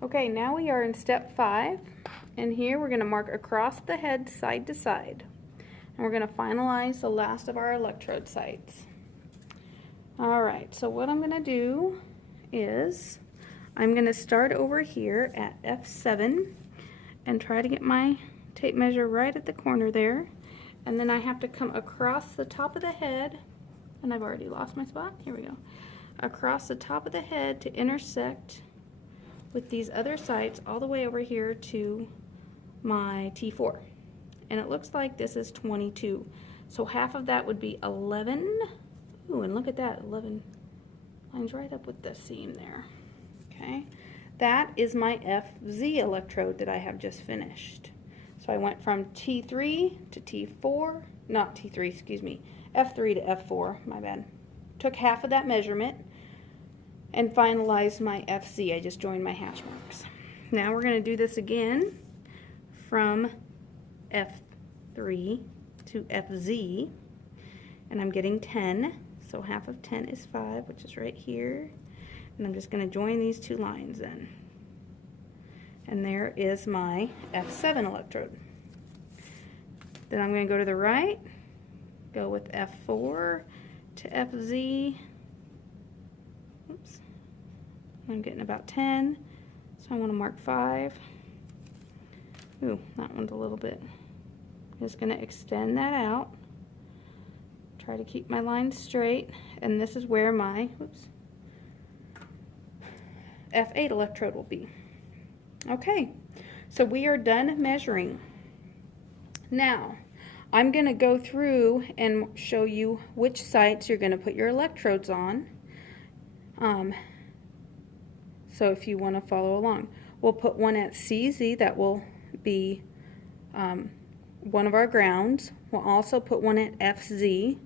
Okay, now we are in step 5, and here we're going to mark across the head side to side. And we're going to finalize the last of our electrode sites. Alright, so what I'm going to do is I'm going to start over here at F7 and try to get my tape measure right at the corner there. And then I have to come across the top of the head, and I've already lost my spot. Here we go. Across the top of the head to intersect with these other sites all the way over here to my T4. And it looks like this is 22. So half of that would be 11. Ooh, and look at that, 11 lines right up with the seam there. Okay, that is my FZ electrode that I have just finished. So I went from T3 to T4, not T3, excuse me, F3 to F4, my bad. Took half of that measurement and finalized my FC. I just joined my hash marks. Now we're going to do this again from F3 to FZ, and I'm getting 10, so half of 10 is 5, which is right here, and I'm just going to join these two lines in. And there is my F7 electrode. Then I'm going to go to the right, go with F4 to FZ. Oops. I'm getting about 10, so I want to mark 5. Ooh, that one's a little bit. Just going to extend that out. Try to keep my line straight, and this is where my F8 electrode will be. Okay, so we are done measuring. Now, I'm going to go through and show you which sites you're going to put your electrodes on. So if you want to follow along, we'll put one at CZ, that will be one of our grounds. We'll also put one at FZ,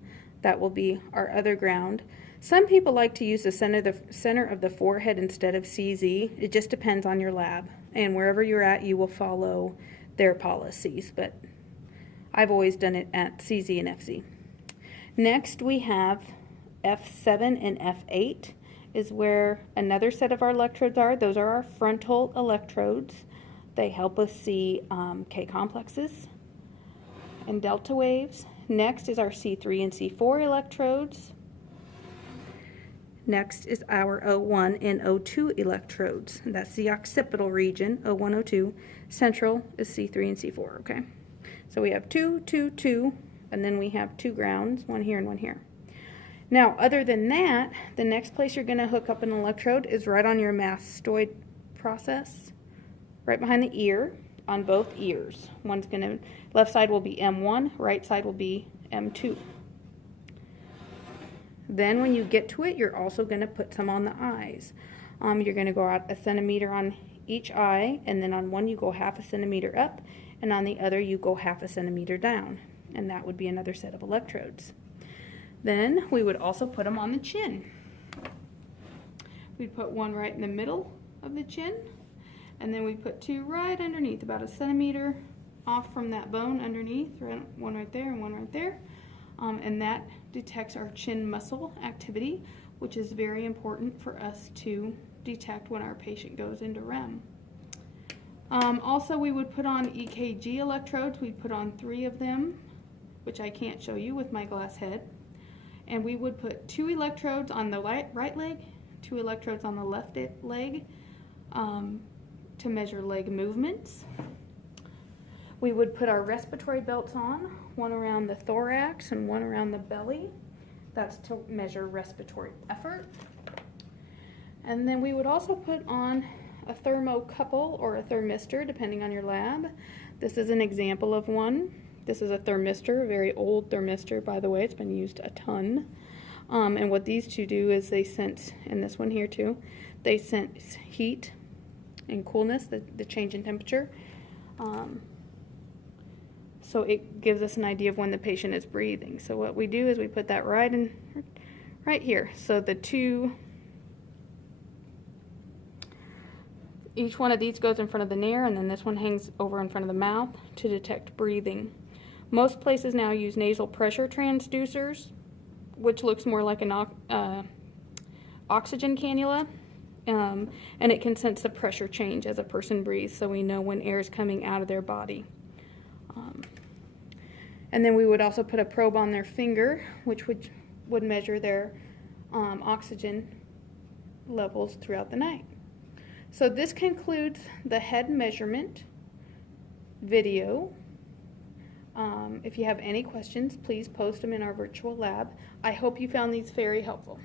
that will be our other ground. Some people like to use the center of the forehead instead of CZ. It just depends on your lab, and wherever you're at, you will follow their policies, but I've always done it at CZ and FZ. Next we have F7 and F8 is where another set of our electrodes are. Those are our frontal electrodes. They help us see K complexes and delta waves. Next is our C3 and C4 electrodes. Next is our O1 and O2 electrodes. That's the occipital region, O1, O2. Central is C3 and C4, okay? So we have 2, 2, 2, and then we have 2 grounds, one here and one here. Now, other than that, the next place you're going to hook up an electrode is right on your mastoid process, right behind the ear, on both ears. One's going to, left side will be M1, right side will be M2. Then when you get to it, you're also going to put some on the eyes. You're going to go out 1 centimeter on each eye, and then on one you go 1/2 centimeter up, and on the other you go 1/2 centimeter down, and that would be another set of electrodes. Then we would also put them on the chin. We'd put one right in the middle of the chin, and then we put 2 right underneath, about 1 centimeter off from that bone underneath, one right there and one right there, and that detects our chin muscle activity, which is very important for us to detect when our patient goes into REM. Also, we would put on EKG electrodes. We'd put on 3 of them, which I can't show you with my glass head. And we would put 2 electrodes on the right leg, 2 electrodes on the left leg to measure leg movements. We would put our respiratory belts on, one around the thorax and one around the belly. That's to measure respiratory effort. And then we would also put on a thermocouple or a thermistor, depending on your lab. This is an example of one. This is a thermistor, a very old thermistor, by the way. It's been used a ton. And what these two do is they sense, and this one here too, they sense heat and coolness, the change in temperature. So it gives us an idea of when the patient is breathing. So what we do is we put that right here. So the 2, each one of these goes in front of the nair, and then this one hangs over in front of the mouth to detect breathing. Most places now use nasal pressure transducers, which looks more like an oxygen cannula. and it can sense the pressure change as a person breathes, so we know when air is coming out of their body. And then we would also put a probe on their finger, which would measure their oxygen levels throughout the night. So this concludes the head measurement video. If you have any questions, please post them in our virtual lab. I hope you found these very helpful.